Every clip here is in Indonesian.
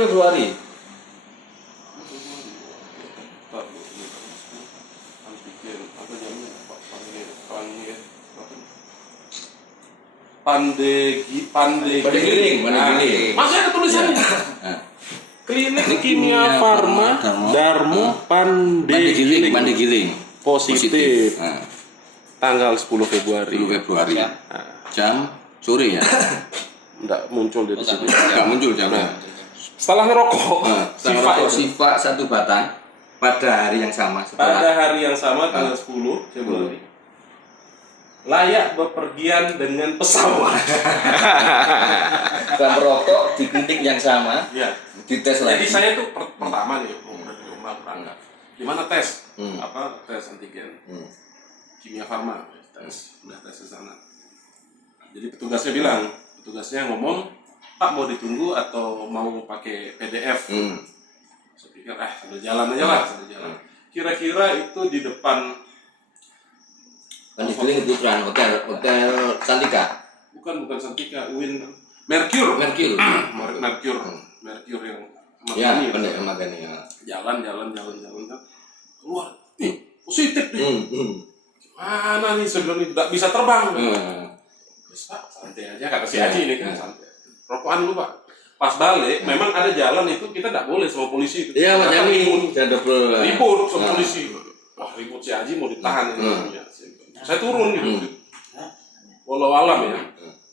Februari. Pandegiling. Masih ada tulisannya. Klinik Kimia Farma Darmo Pandegiling. Positif. Tanggal 10 Februari. 10 Februari. Jam sore ya. Enggak muncul di sini. Enggak muncul jamnya. Setelah ngerokok, Sifa satu batang pada hari yang sama. Pada hari yang sama tanggal 10 Februari. Layak bepergian dengan pesawat. Dan merokok di klinik yang sama. Ya. Dites lagi. Jadi saya tuh pertama nih umur di rumah berangkat. Gimana tes? Tes antigen. Kimia Farma udah tes ke sana. Jadi petugasnya ngomong, Pak mau ditunggu atau mau pakai PDF? Saya pikir sambil jalan aja lah, Kira-kira itu di depan Pandegiling itu kan hotel Santika. Bukan Santika, Mercure yang Ya, benar Magani ya. Jalan keluar. Nih, positif nih. Mana nih sebelum nggak bisa terbang? Pak, santai aja kata si Haji ini kan santai. Rokokan dulu Pak. Pas balik, memang ada jalan itu kita nggak boleh sama polisi itu. Iya macam ini. Ribut sama polisi. Wah ribut si Haji mau ditahan ini. Saya turun gitu. Walau alam ya.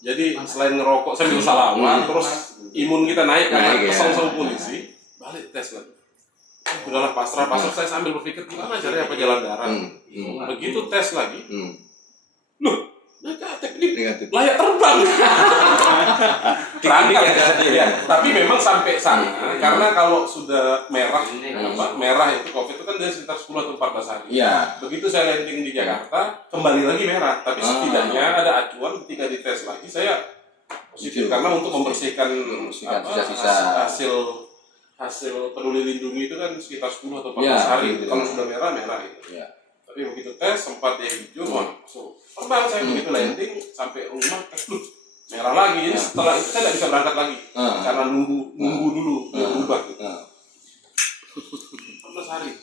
Jadi selain ngerokok sambil salaman, terus imun kita naik karena kesal sama polisi. Balik tes lagi. Udahlah pasrah saya sambil berpikir gimana caranya apa jalan darat. Begitu tes lagi, loh, negatif, layak terbang. Berangkat ya. Tapi memang sampai sana, karena kalau sudah merah itu COVID itu kan dia sekitar 10 atau 14 hari. Iya. Begitu saya landing di Jakarta, kembali lagi merah. Tapi setidaknya ada acuan ketika dites lagi saya positif karena untuk membersihkan hasil peduli lindungi itu kan sekitar 10 atau 14 hari. Kalau sudah merah itu. Tapi begitu tes sempat dia hijau, terbang saya begitu landing sampai rumah merah lagi. Jadi setelah itu saya tidak bisa berangkat lagi karena nunggu dulu berubah. 14 hari.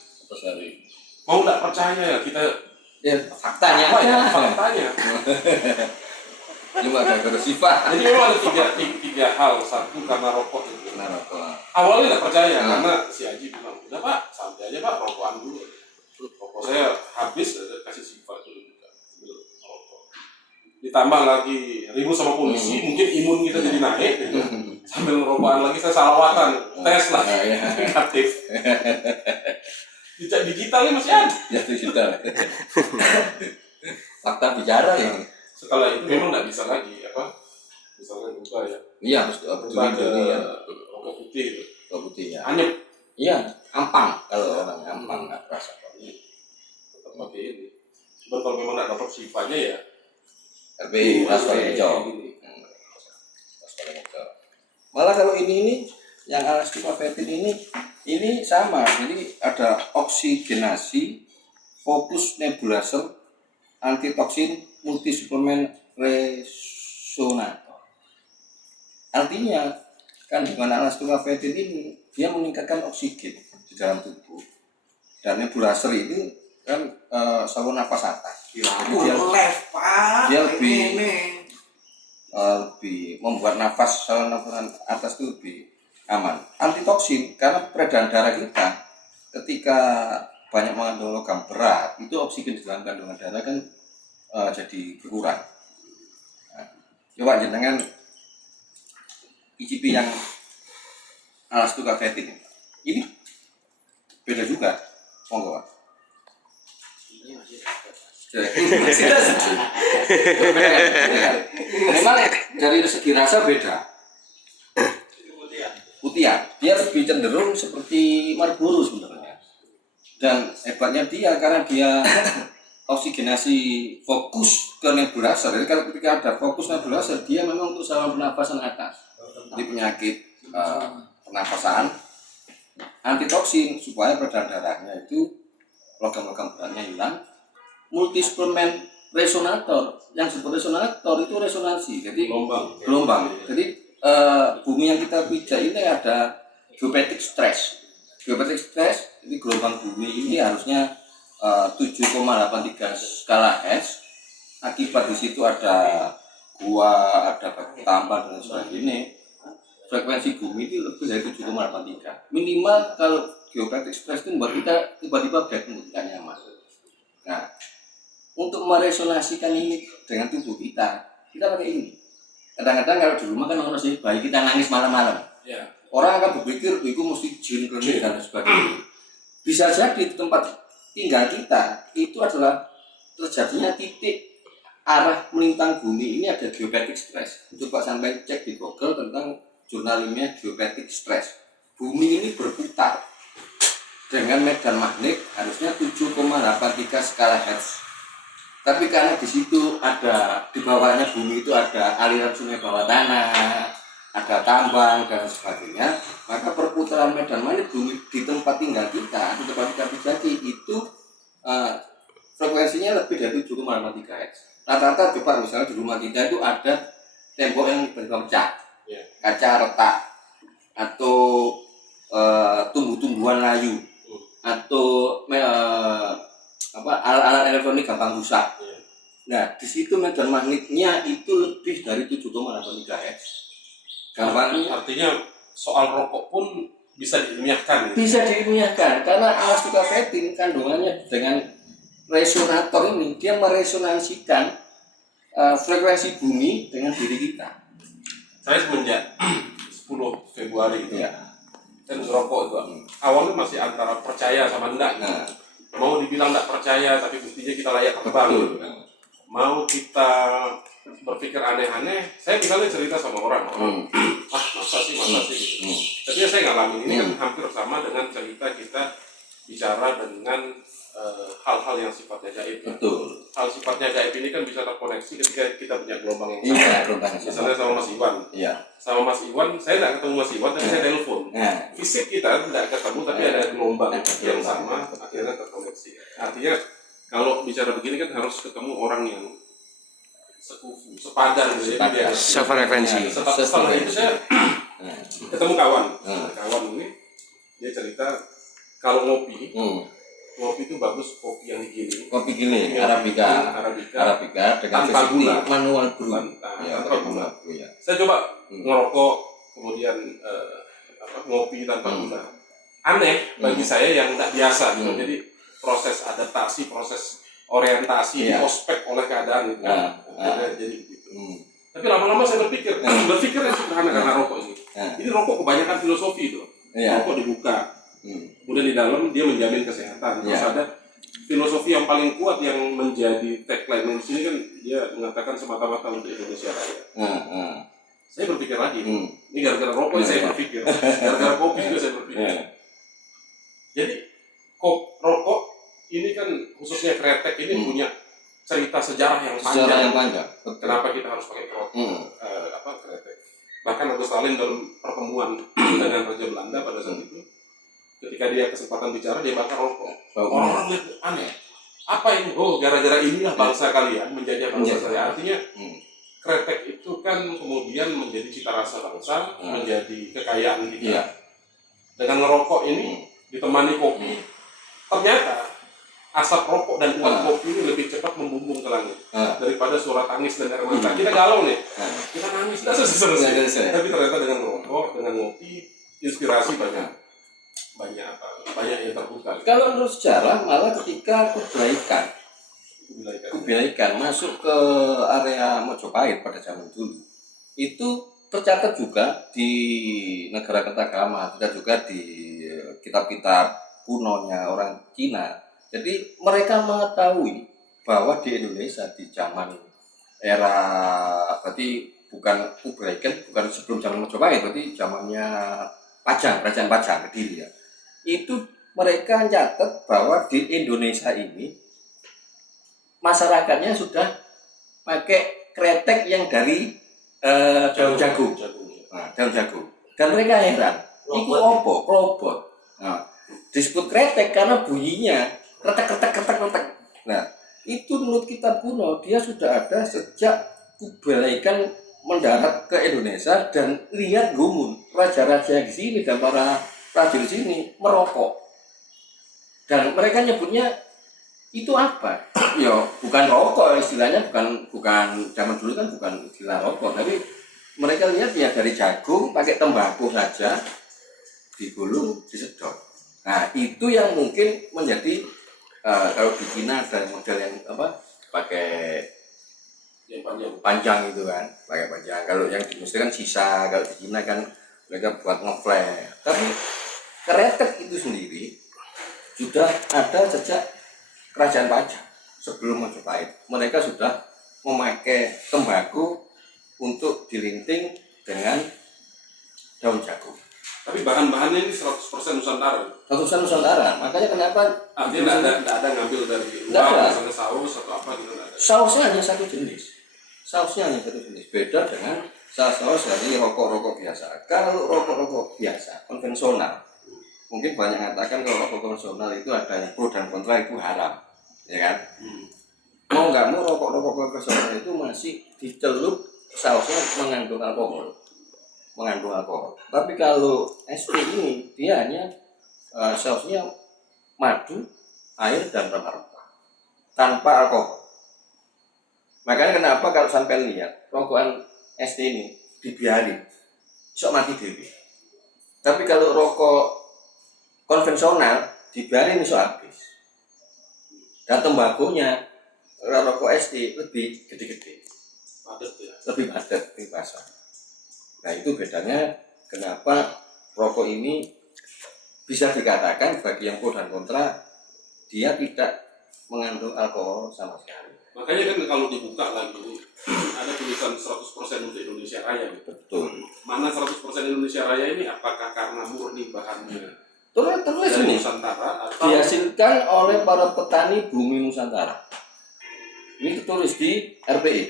Mau nggak percaya ya kita? Ya faktanya. Faktanya. Cuma ada bersifat. Jadi memang ada tiga hal. Satu karena rokok itu. Awalnya nggak percaya karena si Haji bilang, udah Pak, santai aja Pak, rokokan dulu. Rokok saya habis, kasih sifat dulu juga. Rokok. Ditambah lagi ribut sama polisi, mungkin imun kita jadi naik. Sambil rokokan lagi saya salawatan, tes lah, negatif. Digitalnya masih ada. Ya digital. Fakta bicara ya. Setelah itu memang nggak bisa lagi misalnya buka ya. Iya harus buka ke rokok putih itu. Rokok putih ya. Anyep. Iya, ampang kalau orang ampang nggak terasa. Tetap pakai ini. Cuma kalau memang nggak dapat sifatnya ya. RBI raswa hijau. Malah kalau ini yang alastifafetin ini sama, jadi ada oksigenasi, fokus nebulizer, antitoksin, multisuplemen resonator. Artinya kandungan alastifafetin ini dia meningkatkan oksigen di dalam tubuh. Dan nebulizer itu kan saluran nafas atas. Dia lebih membuat nafas saluran nafas atas itu lebih aman. Antitoksin karena peredaran darah kita ketika banyak mengandung logam berat itu oksigen di dalam kandungan darah kan jadi berkurang. Coba jenengan icipi yang alastifafetin ini beda juga, monggo Pak. Memang dari segi rasa beda. Putihan, dia lebih cenderung seperti Marlboro sebenarnya. Dan hebatnya dia karena dia oksigenasi fokus ke nebulizer. Jadi kalau ketika ada fokus nebulizer, dia memang untuk saluran pernafasan atas. Jadi penyakit pernafasan, antitoksin supaya peredaran darahnya itu logam-logam beratnya hilang. Multisuplemen resonator, yang disebut resonator itu resonansi, jadi gelombang. Jadi bumi yang kita pijak ini ada geopetic stress. Geopetic stress ini gelombang bumi ini harusnya 7,83 skala Hertz. Akibat di situ ada gua, ada batu tambang dan sebagainya. Frekuensi bumi itu lebih dari 7,83. Minimal kalau geopetic stress itu membuat kita tiba-tiba black mood, tidak nyaman. Nah, untuk meresonasikan ini dengan tubuh kita pakai ini. Kadang-kadang kalau di rumah kan orang sih bayi kita nangis malam-malam. Ya. Orang akan berpikir itu mesti jin klinik dan sebagainya. Bisa jadi di tempat tinggal kita itu adalah terjadinya titik arah melintang bumi ini ada geopetic stress. Coba sampai cek di Google tentang jurnal ilmiah geopetic stress. Bumi ini berputar dengan medan magnet harusnya 7,83 skala Hertz. Tapi karena di situ ada di bawahnya bumi itu ada aliran sungai bawah tanah, ada tambang dan sebagainya, maka perputaran medan magnet bumi di tempat tinggal kita, di tempat kita terjadi itu frekuensinya lebih dari 7,83 Hz. Rata-rata coba misalnya di rumah kita itu ada tembok yang berkaca, kaca retak, atau tumbuh-tumbuhan layu, atau alat-alat elektronik gampang rusak. Nah, di situ medan magnetnya itu lebih dari 7,83 Hz. Gampangnya Artinya soal rokok pun bisa diilmiahkan. Bisa diilmiahkan karena alastikafetin kandungannya dengan resonator ini dia meresonansikan frekuensi bumi dengan diri kita. Saya semenjak 10 Februari itu kan ngerokok itu awalnya masih antara percaya sama enggak. Mau dibilang enggak percaya tapi buktinya kita layak terbang. Mau kita berpikir aneh-aneh, saya misalnya cerita sama orang, masa sih gitu. Tapi ya saya ngalamin ini kan hampir sama dengan cerita kita bicara dengan hal-hal yang sifatnya gaib. Betul. Hal sifatnya gaib ini kan bisa terkoneksi ketika kita punya gelombang yang sama. Misalnya sama Mas Iwan. Sama Mas Iwan, saya tidak ketemu Mas Iwan, tapi saya telepon. Fisik kita tidak ketemu, tapi ada gelombang yang sama, akhirnya terkoneksi. Artinya kalau bicara begini kan harus ketemu orang yang sekufu, sepadan, sefrekuensi. Setelah itu saya ketemu kawan ini dia cerita kalau ngopi itu bagus kopi yang digiling. Kopi giling Arabica dengan tanpa gula, manual brew. Tanpa gula. Saya coba ngerokok kemudian ngopi tanpa gula. Aneh bagi saya yang tidak biasa gitu. Jadi proses adaptasi, proses orientasi, ospek oleh keadaan itu jadi begitu. Tapi lama-lama saya berpikir yang sederhana karena rokok ini. Ini rokok kebanyakan filosofi itu. Rokok dibuka, kemudian di dalam dia menjamin kesehatan. Terus ada filosofi yang paling kuat yang menjadi tagline di sini kan dia mengatakan semata-mata untuk Indonesia Raya. Saya berpikir lagi, ini gara-gara rokok saya berpikir, gara-gara kopi juga saya berpikir. Jadi rokok ini kan khususnya kretek ini punya cerita sejarah yang panjang. Kenapa kita harus pakai kretek? Bahkan Agus Stalin dalam pertemuan dengan Raja Belanda pada saat itu, ketika dia kesempatan bicara dia bakar rokok. Orang-orang lihat aneh. Apa ini? Oh, gara-gara inilah bangsa kalian menjadi bangsa saya. Artinya kretek itu kan kemudian menjadi cita rasa bangsa, menjadi kekayaan kita. Dengan ngerokok ini ditemani kopi, ternyata asap rokok dan uap kopi ini lebih cepat membumbung ke langit daripada suara tangis dan air mata. Kita galau nih, kita nangis, tidak selesai. Tapi ternyata dengan rokok, dengan ngopi, inspirasi banyak yang terbuka. Kalau menurut sejarah malah ketika Kubilaikan masuk ke area Mojopahit pada zaman dulu, itu tercatat juga di negara Kertagama, tercatat juga di kitab-kitab kunonya orang Cina. Jadi mereka mengetahui bahwa di Indonesia di zaman era berarti bukan Kubilaikan, bukan sebelum zaman Mojopahit, berarti zamannya Kerajaan Pajang Kediri ya. Itu mereka catat bahwa di Indonesia ini masyarakatnya sudah pakai kretek yang dari daun jagung. Daun jagung. Dan mereka heran, itu apa? Klobot. Nah, disebut kretek karena bunyinya retek. Nah, itu menurut kitab kuno dia sudah ada sejak Kubilaikan mendarat ke Indonesia dan lihat gumun raja-raja di sini dan para prajurit sini merokok. Dan mereka nyebutnya itu apa? Ya bukan rokok istilahnya, bukan zaman dulu kan bukan istilah rokok, tapi mereka lihat ya dari jagung pakai tembakau saja digulung disedot. Nah itu yang mungkin menjadi kalau di Cina ada model yang pakai yang panjang. panjang itu kan, pakai panjang. Kalau yang di Mesir kan sisa, kalau di Cina kan mereka buat ngeflare. Tapi kretek itu sendiri sudah ada sejak kerajaan Pajang sebelum Majapahit. Mereka sudah memakai tembakau untuk dilinting dengan daun jagung. Tapi bahan-bahannya ini 100% Nusantara. Ratusan Nusantara. Makanya kenapa Artinya tidak ada ngambil dari Nggak luar, ada. misalnya saus atau apa gitu, nggak ada. sausnya hanya satu jenis. Sausnya hanya satu jenis. Beda dengan saus dari rokok-rokok biasa. Kalau rokok-rokok biasa konvensional, mungkin banyak mengatakan kalau rokok konvensional itu ada yang pro dan kontra, itu haram, ya kan? Mau nggak mau rokok-rokok konvensional itu masih dicelup sausnya mengandung alkohol. Tapi kalau ST ini dia hanya sausnya madu, air dan rempah-rempah tanpa alkohol. Makanya kenapa kalau sampai lihat rokokan ST ini dibiarin, sok mati dewi. Tapi kalau rokok konvensional dibiarin sok habis. Dan tembakunya rokok ST lebih gede-gede, Padat ya. lebih padat, lebih basah. Nah itu bedanya kenapa rokok ini bisa dikatakan bagi yang pro dan kontra dia tidak mengandung alkohol sama sekali. Makanya kan kalau dibuka lagi ada tulisan 100% untuk Indonesia Raya gitu. Betul. Mana 100% Indonesia Raya ini apakah karena murni bahannya Terus dari ini Nusantara atau dihasilkan oleh para petani bumi Nusantara. Ini tertulis di RPI.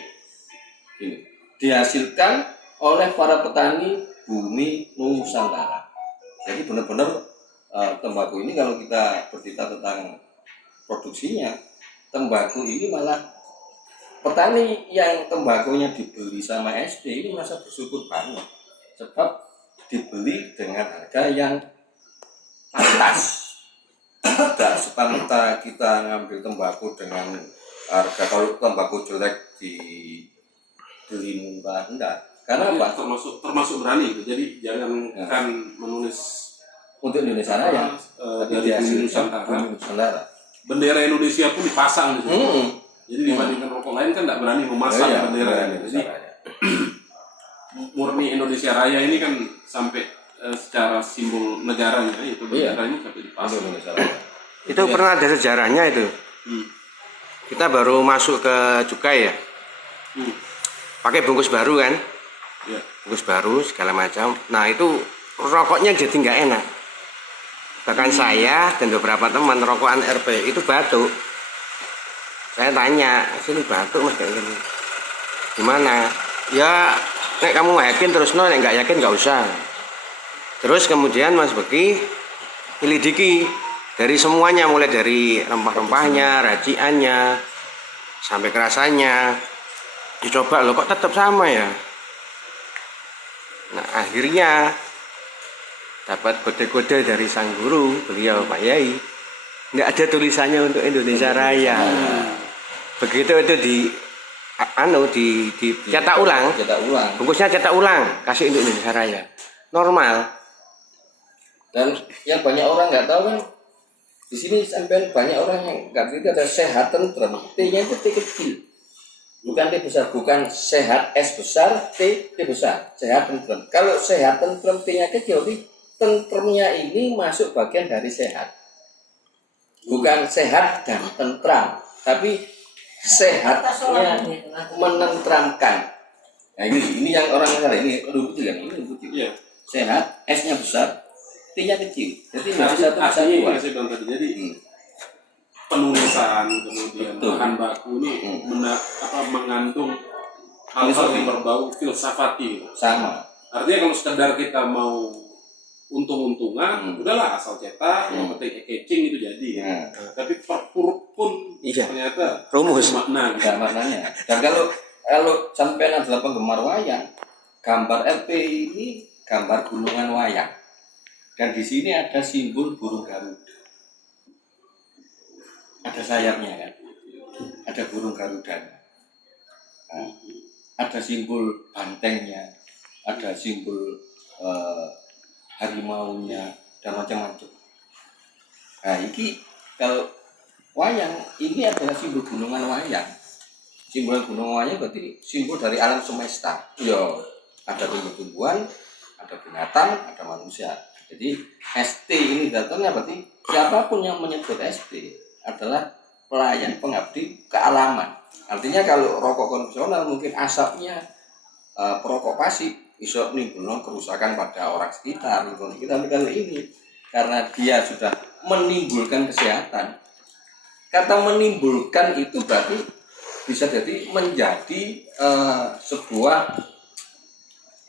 Ini dihasilkan oleh para petani bumi Nusantara. Jadi benar-benar tembakau ini kalau kita bercerita tentang produksinya, tembakau ini malah petani yang tembakunya dibeli sama SD ini merasa bersyukur banget sebab dibeli dengan harga yang pantas. Tidak serta-merta kita ngambil tembakau dengan harga, kalau tembakau jelek dibeli murah, enggak. Karena apa? termasuk berani gitu. Jadi jangan kan menulis Untuk Indonesia Raya dari bumi Nusantara. Bendera Indonesia pun dipasang gitu. Jadi dibandingkan rokok lain kan tidak berani memasang bendera Indonesia. Jadi murni Indonesia Raya ini kan sampai secara simbol negaranya itu benderanya sampai dipasang. Itu pernah ada sejarahnya itu. Kita baru masuk ke Cukai ya. Pakai bungkus baru kan? Ya. Bungkus baru segala macam. Nah itu rokoknya jadi nggak enak. Bahkan saya dan beberapa teman rokokan RP itu batuk. Saya tanya, sini batuk mas kayak gini. Gimana? Ya, nek kamu yakin terus no, nek nggak yakin nggak usah. Terus kemudian Mas Beki nyelidiki dari semuanya, mulai dari rempah-rempahnya, raciannya, sampai kerasannya. Dicoba loh, kok tetap sama ya. Nah akhirnya dapat kode-kode dari sang guru beliau Pak Yai, nggak ada tulisannya untuk Indonesia Raya. Begitu itu cetak ulang, bungkusnya cetak ulang, kasih untuk Indonesia Raya, normal. Dan yang banyak orang nggak tahu kan, di sini sampai banyak orang yang nggak ngerti ada sehat tentrem. T-nya itu T kecil, bukan T besar, bukan sehat S besar, T besar, sehat tentrem. Kalau sehat tentrem T-nya kecil, tentremnya ini masuk bagian dari sehat, bukan sehat dan tentram, tapi sehatnya menentramkan. Nah ini yang orang salah, ini kecil kan, ini kecil. Iya. Sehat, S-nya besar, T-nya kecil. Jadi Artinya satu saya bilang tadi, jadi penulisan kemudian bahan baku ini mengandung hal-hal yang berbau filsafati. Sama. Artinya kalau sekedar kita mau untung-untungan, udahlah asal cetak, yang penting catching itu jadi. Tapi per huruf pun ternyata rumus makna. Enggak maknanya. Dan kalau sampai adalah penggemar wayang, gambar LP ini gambar gunungan wayang. Dan di sini ada simbol burung Garuda. Ada sayapnya kan? Ada burung Garuda. Nah, ada simbol bantengnya, ada simbol harimaunya dan macam-macam. Nah, ini kalau wayang ini adalah simbol gunungan wayang. Simbol gunung wayang berarti simbol dari alam semesta. Yo, ada tumbuh-tumbuhan, ada binatang, ada manusia. Jadi ST ini datangnya berarti siapapun yang menyebut ST adalah pelayan pengabdi kealaman. Artinya kalau rokok konvensional mungkin asapnya perokok pasif bisa menimbulkan kerusakan pada orang sekitar. Tapi kalau ini karena dia sudah menimbulkan kesehatan. Kata menimbulkan itu berarti bisa jadi menjadi sebuah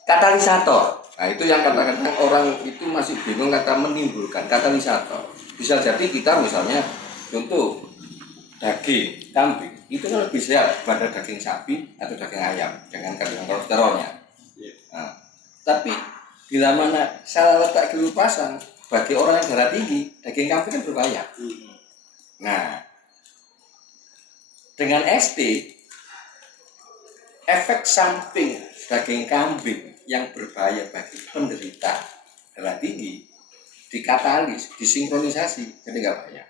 katalisator. Nah itu yang kadang-kadang orang itu masih bingung kata menimbulkan, katalisator. Bisa jadi kita misalnya contoh daging kambing itu kan lebih sehat pada daging sapi atau daging ayam dengan kandungan kolesterolnya. Nah, tapi bila mana salah letak kelupasan bagi orang yang darah tinggi, daging kambing kan berbahaya. Nah, dengan ST efek samping daging kambing yang berbahaya bagi penderita darah tinggi dikatalis, disinkronisasi, jadi nggak bahaya.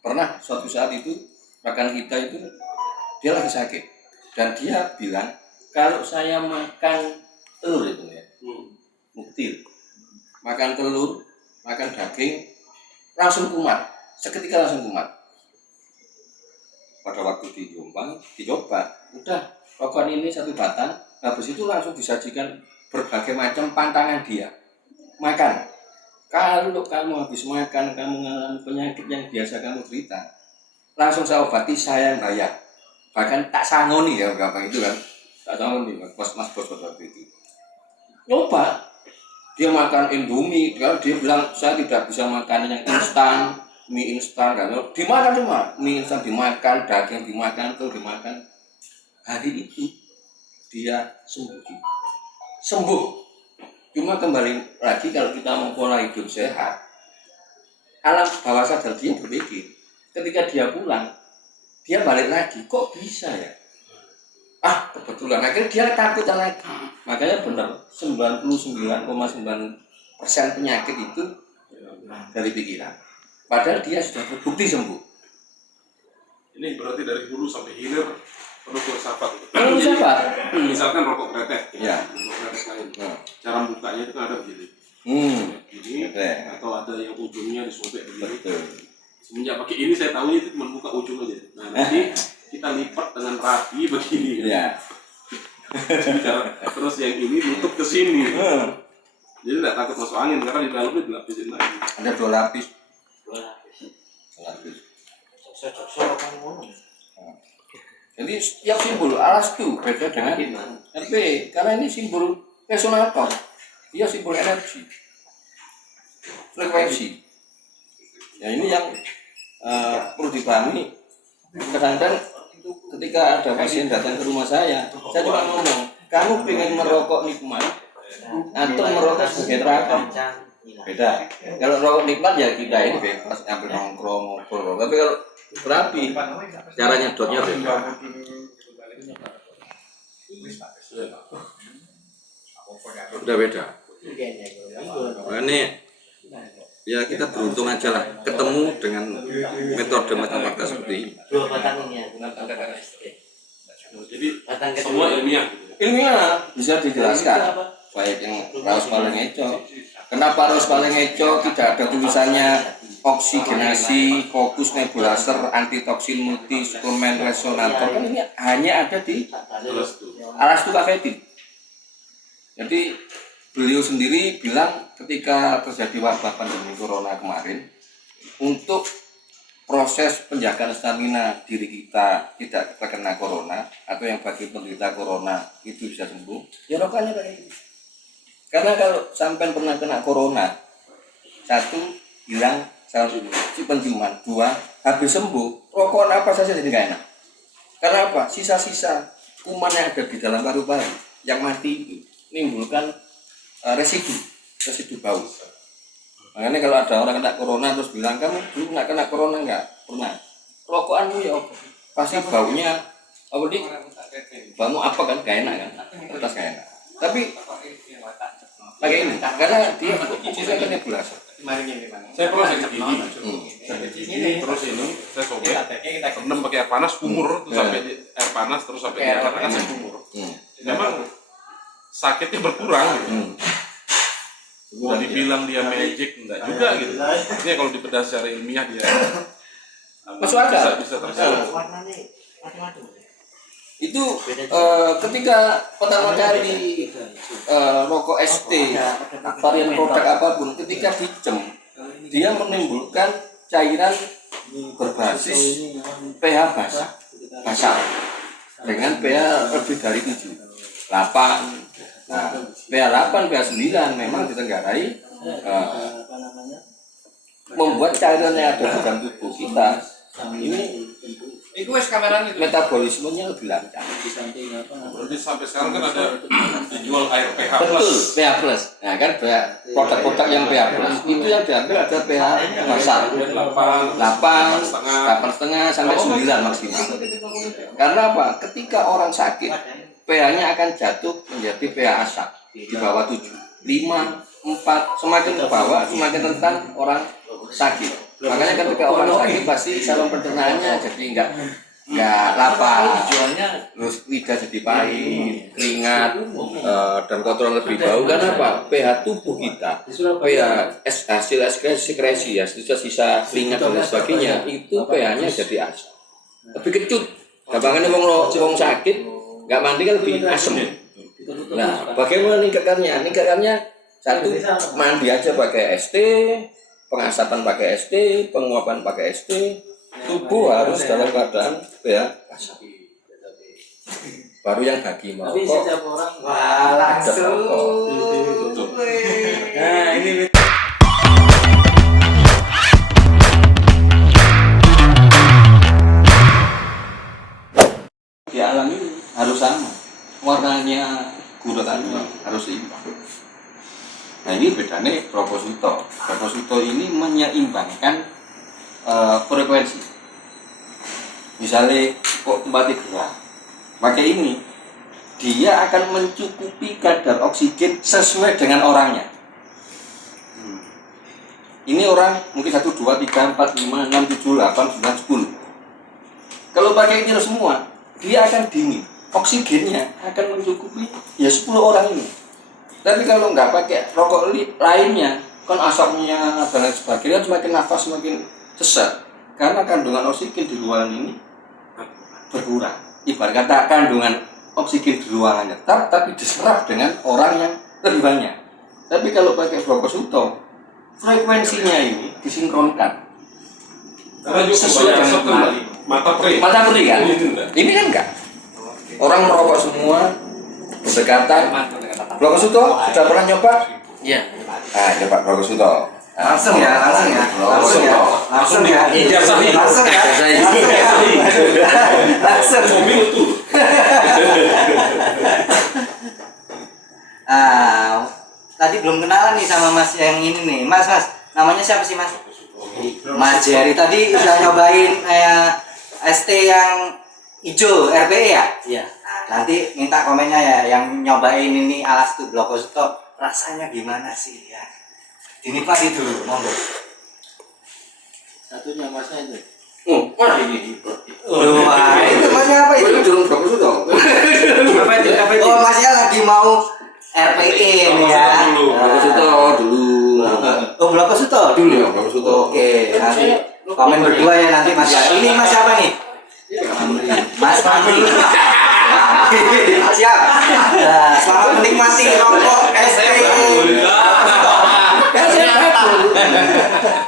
Pernah suatu saat itu rekan kita itu dia lagi sakit dan dia bilang kalau saya makan telur itu ya, muktil, makan telur, makan daging langsung kumat, seketika langsung kumat. Pada waktu di Jombang dicoba, udah rokok ini 1 batang, habis itu langsung disajikan berbagai macam pantangan dia makan. Kalau kamu habis makan, kamu mengalami penyakit yang biasa kamu derita, langsung saya obati, saya yang bayar. Bahkan tak sangoni ya, berapa itu kan, tak sangoni mas bos waktu itu. Nyoba, dia makan Indomie, dia bilang saya tidak bisa makan yang instan, mie instan kan, dimakan semua, mie instan dimakan, daging dimakan, telur dimakan. Hari itu dia sembuh. Cuma kembali lagi kalau kita mau pola hidup sehat, alam bawah sadar dia berpikir, ketika dia pulang, dia balik lagi, kok bisa ya? Kebetulan, akhirnya dia takutan lagi. Makanya benar, 99,9% penyakit itu dari pikiran. Padahal dia sudah terbukti sembuh. Ini berarti dari hulu sampai hilir perlu filsafat. Misalkan rokok kretek, ya. Rokok kretek lain. Cara bukanya itu kan ada begini. Begini, atau ada yang ujungnya disobek begini. Semenjak pakai ini saya tahu itu cuma buka ujung aja. Nah nanti kita lipat dengan rapi begini. Ya. Terus yang ini nutup ke sini. Jadi tidak takut masuk angin karena di dalamnya dilapisin lagi. Ada 2 lapis. Jadi setiap simbol Arastu beda dengan RP karena ini simbol resonator, dia simbol energi, frekuensi. Ya ini yang perlu dipahami. Kadang-kadang ketika ada pasien datang ke rumah saya cuma ngomong, kamu pengen merokok nikmat atau merokok sebagai terapi? Beda. Kalau rokok nikmat ya kita ini bebas ambil nongkrong ngobrol. Tapi kalau terapi cara nyedotnya beda. Udah beda. Ini ya kita beruntung aja lah ketemu dengan metode matematika seperti ini. Jadi semua ilmiah. Ilmiah bisa dijelaskan. Baik yang Raus Palengeco. Kenapa Raus Palengeco tidak ada tulisannya oksigenasi, fokus nebulizer, antitoksin multi, suplemen resonator? Kan ini hanya ada di Arastu Kafetin. Jadi beliau sendiri bilang ketika terjadi wabah pandemi corona kemarin, untuk proses penjagaan stamina diri kita tidak terkena corona atau yang bagi penderita corona itu bisa sembuh, ya rokoknya kayak gitu. Karena kalau sampai pernah kena corona, 1 hilang si penciuman, 2 habis sembuh, rokok apa saja jadi nggak enak. Karena apa? Sisa-sisa kuman yang ada di dalam paru-paru yang mati itu menimbulkan residu bau. Makanya kalau ada orang kena corona terus bilang kamu dulu nggak kena corona nggak pernah. Rokokanmu ya pasti baunya apa nih? Baumu apa kan? Gak enak kan? Kertas gak enak. Tapi pakai ini karena dia khususnya kan nebulasa. Saya pernah sakit gigi. Terus ini saya sobek. Rendam pakai air panas, kumur terus sampai di air panas terus sampai di air panas saya kumur. Memang sakitnya berkurang. Mau dibilang dia magic enggak juga gitu. Artinya kalau dibedah secara ilmiah dia masuk akal. bisa terjadi. Itu ketika pertama kali rokok ST varian produk apapun ketika dicem dia menimbulkan cairan berbasis pH basal dengan pH lebih dari 7 8. Nah, pH 8 pH 9 memang ditenggarai membuat cairan yang ada di dalam tubuh kita ini metabolismenya lebih lancar. Berarti sampai sekarang kan ada dijual air pH Betul, plus. pH plus. Nah kan produk-produk yang pH plus itu yang diambil ada pH basal 8,5 sampai 9 maksimal. Karena apa? Ketika orang sakit, pH-nya akan jatuh menjadi pH asam di bawah 7, 5, 4, semakin ke bawah semakin rentan orang sakit. Makanya ketika orang sakit pasti saluran pencernaannya jadi enggak lapar, terus lidah jadi pahit, keringat, dan kotoran lebih bau. Kenapa? pH tubuh kita, pH hasil sekresi ya, sisa-sisa keringat dan lain sebagainya itu pH-nya jadi asam, lebih kecut. Gampangnya wong sakit nggak mandi kan lebih asam. Nah, bagaimana meningkatkannya? Meningkatkannya satu, mandi aja pakai ST, pengasapan pakai ST, penguapan pakai ST, tubuh harus dalam keadaan pH asam. Baru yang bagi merokok, langsung. Nah, ini di alam ini harus sama, warnanya, guratannya harus seimbang. Nah ini bedanya proposito. Proposito ini menyeimbangkan frekuensi. Misalnya kok tempatnya gerah, pakai ini dia akan mencukupi kadar oksigen sesuai dengan orangnya. Ini orang mungkin 1, 2, 3, 4, 5, 6, 7, 8, 9, 10. Kalau pakai ini semua, dia akan dingin. Oksigennya akan mencukupi ya 10 orang ini. Tapi kalau nggak pakai rokok lainnya, kan asapnya dan lain sebagainya, semakin nafas semakin sesak. Karena kandungan oksigen di ruangan ini berkurang. Ibarat kata kandungan oksigen di ruangannya tetap, tapi diserap dengan orang yang lebih banyak. Tapi kalau pakai proposito, frekuensinya ini disinkronkan. Karena juga Sesuai dengan mata perih. mata perih kan? Ini kan enggak. Orang merokok semua berdekatan. Proposito sudah pernah nyoba? Iya. Ah, coba proposito. Langsung ya. Ijazah ini. Langsung. Mobil tuh. Tadi belum kenalan nih sama Mas yang ini nih. Mas, namanya siapa sih Mas? Mas Jerry tadi udah nyobain ST yang hijau RPE ya? Iya. Nah, nanti minta komennya ya yang nyobain ini Alastu Blokosuto rasanya gimana sih ya? Dinikmati dulu, monggo. Satunya masnya itu. Wah ini. Wah, itu masnya apa itu? Itu dulu proposito. Apa itu? Oh, masnya lagi mau RPE nih ya. Proposito dulu. Oh, Blokosuto dulu. Iya, proposito. Oke, nanti komen berdua ya nanti Mas. Ini Mas siapa nih? Mas Fahmi. Siap. Nah, selamat menikmati rokok ST.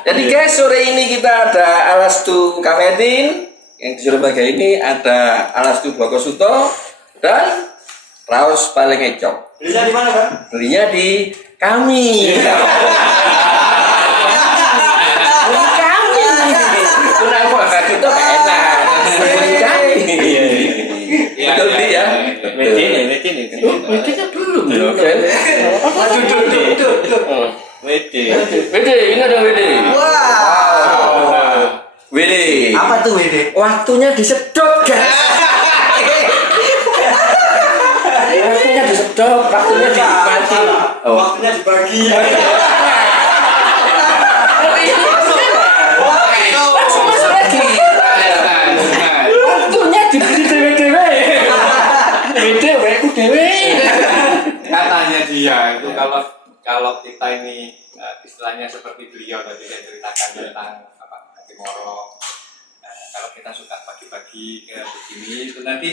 Jadi guys, sore ini kita ada Alastu Kamedin. Yang di Surabaya ini ada Alastu Blokosuto dan Raos paling ecok. Belinya di mana, Bang? Belinya di kami. Kenapa kita enak? Betul dia. Metin Metinnya belum. Oke. Duduk. Metin. WD, ini ada WD. Wow. WD. Apa tuh WD? Waktunya disedot, guys. Waktunya disedot, waktunya dinikmati. Waktunya dibagi. Langsung masuk lagi. Waktunya diberi dewe-dewe. WD, WD, dewe. Katanya dia itu kalau kita ini istilahnya seperti beliau tadi saya ceritakan tentang apa Timoro, kalau kita suka pagi-pagi ke begini itu nanti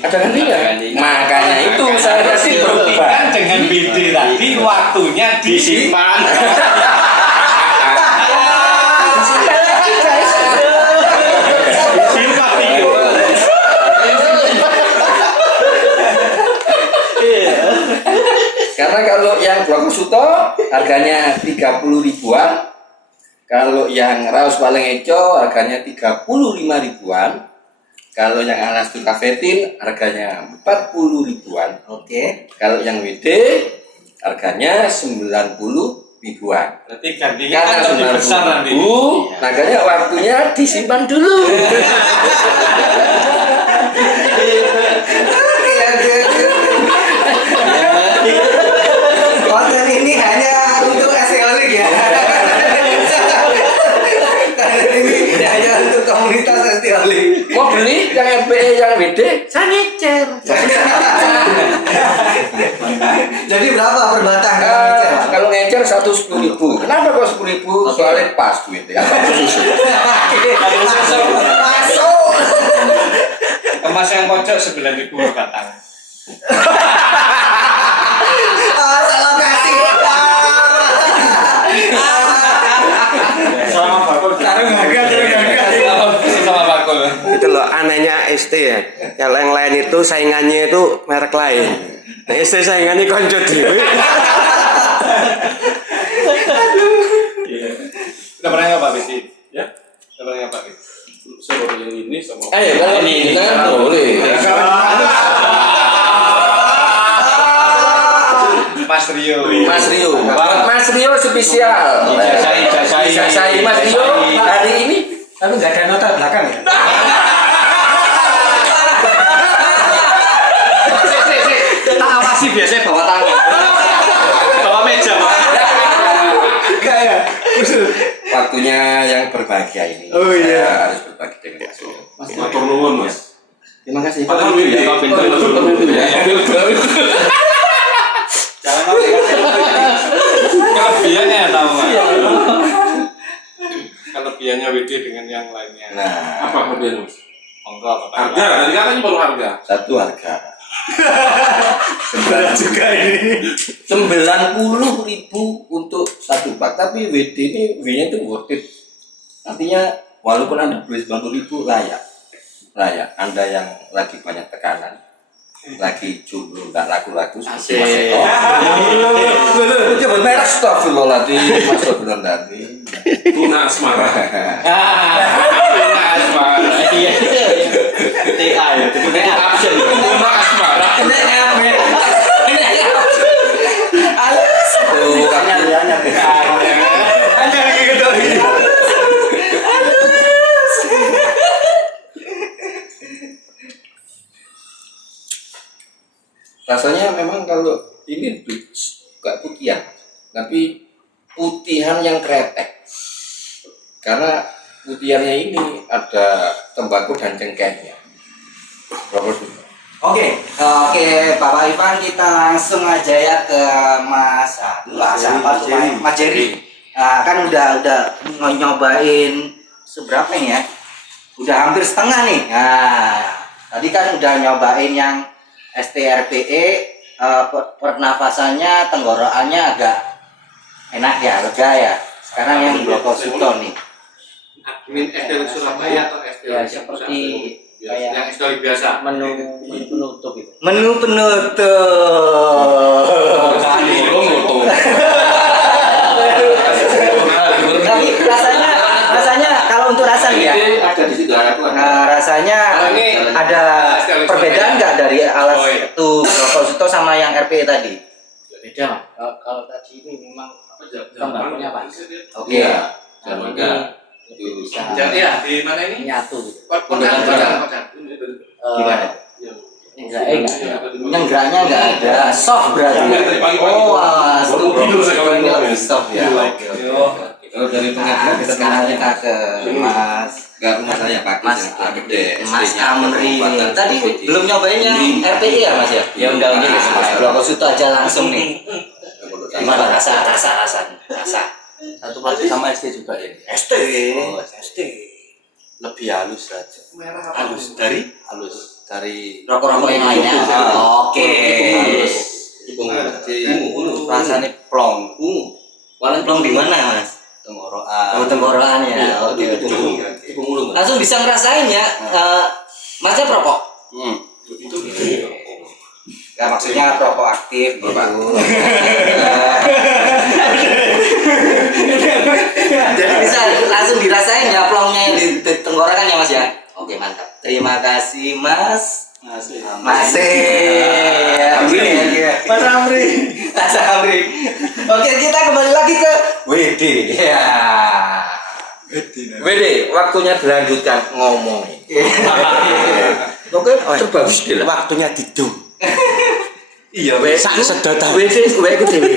Ada gantinya. Makanya itu saya kasih buktikan dengan BD tadi waktunya disimpan. Disimpan itu. Karena kalau yang Bloko Suto harganya 30 ribuan, kalau yang Raus Paling Eco harganya 35 ribuan, kalau yang Anastur Kafetin harganya 40 ribuan, Oke. kalau yang WD harganya 90 ribuan. Berarti gantinya Karena kan lebih besar 90 nanti. ribu, makanya waktunya disimpan dulu. Konten ini hanya untuk eseolik ya. Konten ini hanya untuk komunitas eseolik. Mau beli yang RPE yang WD, saya ngecer. Jadi berapa per batang? kalau ngecer? Kalau ngecer 110 ribu. Kenapa kok 10 ribu? Soalnya pas duitnya. Apa susu? Masuk. Emas yang pojok 9.000 per batang. Salah kasih. Sama bakul. Taruh harga. Sama bakul. Itu loh anehnya ST ya. Kalau yang lain itu saingannya itu merek lain. Nah ST saingannya konco dhewe. Udah pernah nggak Pak Besi? Ya, Udah pernah nggak Pak Besi? saya baru yang ini sama. Ayo, kalau ini kita kan boleh. Mas Rio. Mas Rio, Mas Rio spesial. Ijazah Mas Rio hari ini. Tapi nggak ada nota belakang ya? Tak awasi biasanya bawa tangan. Bawa meja, Pak. Kayak. Waktunya yang berbahagia ini. Oh, iya. Saya harus berbagi dengan Mas Rio. Matur nuwun, Mas. Terima kasih. Padahal WD. Jangan mau kelebihannya tahu nggak? Kelebihannya WD dengan yang lainnya. Nah, Apa kelebihan, Mas? Monggo, Bapak. Harga, tadi katanya baru harga. satu harga. Berat juga ini. 90 ribu untuk satu bak, tapi WD ini W-nya itu worth it. Artinya walaupun Anda beli 90 ribu layak. Anda yang lagi banyak tekanan, lagi jomblo nggak laku-laku seperti Mas Eko. Itu benar astagfirullahaladzim, astagfirullahaladzim. Tuna asmara. Tuna asmara. Iya. TA ya. Itu caption. Tuna asmara. Tuh, Hanya lagi ketemu. rasanya memang kalau ini gak putihan, tapi putihan yang kretek. Karena putihannya ini ada tembakau dan cengkehnya. Oke, Bapak Ivan, kita langsung aja ya ke Mas Jerry. Nah, kan udah nyobain seberapa nih ya? Udah hampir setengah nih. Nah, tadi kan udah nyobain yang STRPE, pernafasannya, tenggorokannya agak enak ya, lega ya. Sekarang yang Bloko Suto nih. Admin STL Surabaya atau STL Ya, seperti kayak yang STL biasa. menu penutup itu. Menu penutup. Tapi rasanya kalau untuk rasa nih ya. Ada di situ. Rasanya ada perbedaan nggak dari alas itu Bloko Suto sama yang RPE tadi? Beda, Mas. Kalau tadi ini memang Gambarnya apa? Oke. Iya. Nah, Mangga. ini bisa Jadi ya di mana ini? nyatu. Podang. Gimana? Enggak, Yang geraknya nggak ada, soft berarti. Oh, wah, Tidur saya kalau ini ngomong. lebih soft ya. Oke, oke. Oh, dari Nah, tengah kita sekarang kita ke Mas Enggak rumah saya Pak. Mas yang gede. Mas SD-nya Amri. Kabupaten Tadi Pidi. belum nyobain yang RPI ya Mas ya? Ya udah ini Mas Bloko Suto aja langsung nih. Gimana rasa? Satu pelaku sama SD juga ya. ST. Oh, ST. Lebih halus saja. Halus Halus dari Rokok-rokok yang lainnya. Oke. halus. Jadi rasanya plong. Walau belum di mana Mas? Tenggorokan. Oh, tenggorokan ya. Oke. Langsung bisa ngerasain ya. Masnya perokok? Nggak, maksudnya perokok aktif gitu. Jadi bisa langsung dirasain ya plongnya yang di tenggorokan ya Mas ya. Oke, mantap. Terima kasih Mas. Masih. Mas Amri. Oke, kita kembali lagi ke WD. Ya. WD, waktunya dilanjutkan ngomong. Oke, terbagus deh lah. Waktunya didum. Iya, Sak sedot WD, WD ku dhewe.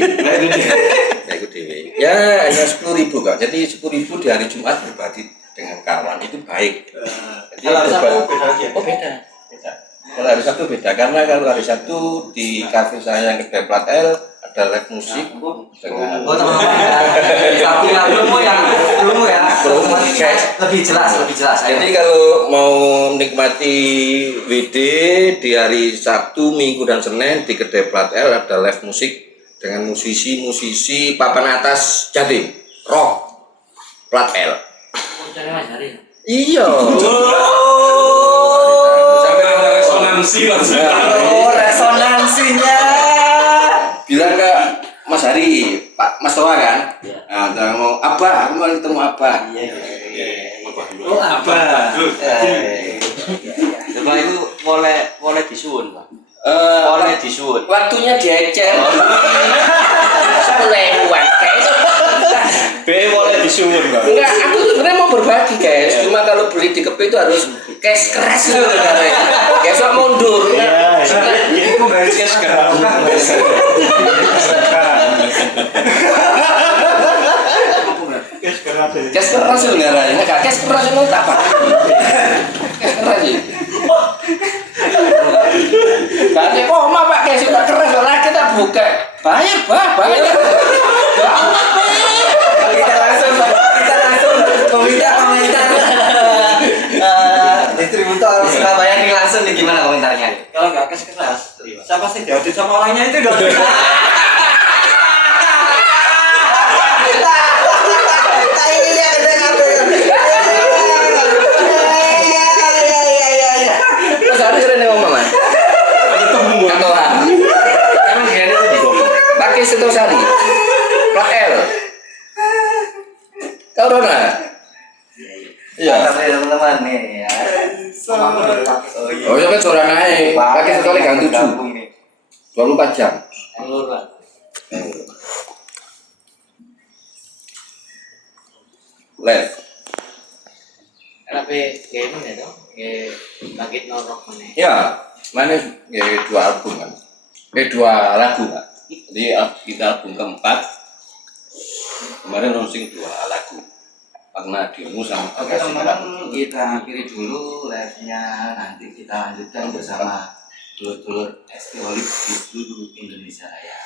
Ya, iku dhewe. Ya, hanya 10.000 Kak. Jadi 10.000 di hari Jumat berbagi dengan kawan itu baik. Jadi Kalau hari Sabtu berbagi- beda lagi ya? Oh, beda. Kalau hari Sabtu beda karena kalau hari Sabtu di kafe saya yang kedai plat L ada live musik dengan Oh, teman-teman ya. Satu yang promo ya. Promo, Lebih jelas. Jadi kalau mau menikmati WD di hari Sabtu, Minggu dan Senin di kedai plat L ada live musik dengan musisi papan atas Jatim rock plat L. Iya. Sampai ada resonansi langsung. Oh, resonansinya. Bilang ke Mas Hari, Pak Mas Toa kan? Nah, dia mau Abah, aku mau ketemu Abah. Oh, apa? Coba itu boleh disuwun, Pak. Boleh disuwun. Waktunya diecer. 10.000-an guys. Boleh disuwun, Pak. Enggak, aku sebenarnya mau berbagi guys. Cuma kalau beli di Kepi itu harus cash keras loh sebenarnya. Besok mundur. Ini kembali ke sekarang. Cash keras sebenarnya. Enggak cash keras itu tak apa. Cash keras sih. Berarti koma Pak cash itu keras lah kita buka. Bayar bayar. Kita langsung meminta komentar distributor Surabaya ini langsung nih, gimana komentarnya? Kalau nggak keras, siapa sih diaudit sama orangnya itu dong? Mas Hari sering ngomong Mas. Kantoran. Emang dia itu pakai Setosari. Plat L. Kau Rona? Iya. Teman-teman nih ya. Oh iya kan orang naik. Pakai sekali gang 7. 24 jam. Live. Tapi kayak ini dong, kayak bangkit norok mana? Ya, mana ya 2 album kan. 2 lagu kan. Jadi kita album keempat. Kemarin launching 2 lagu. Karena dirimu sama Oke teman-teman, kita akhiri dulu live-nya. Nanti kita lanjutkan bersama dulur-dulur ST Olive di seluruh Indonesia Raya.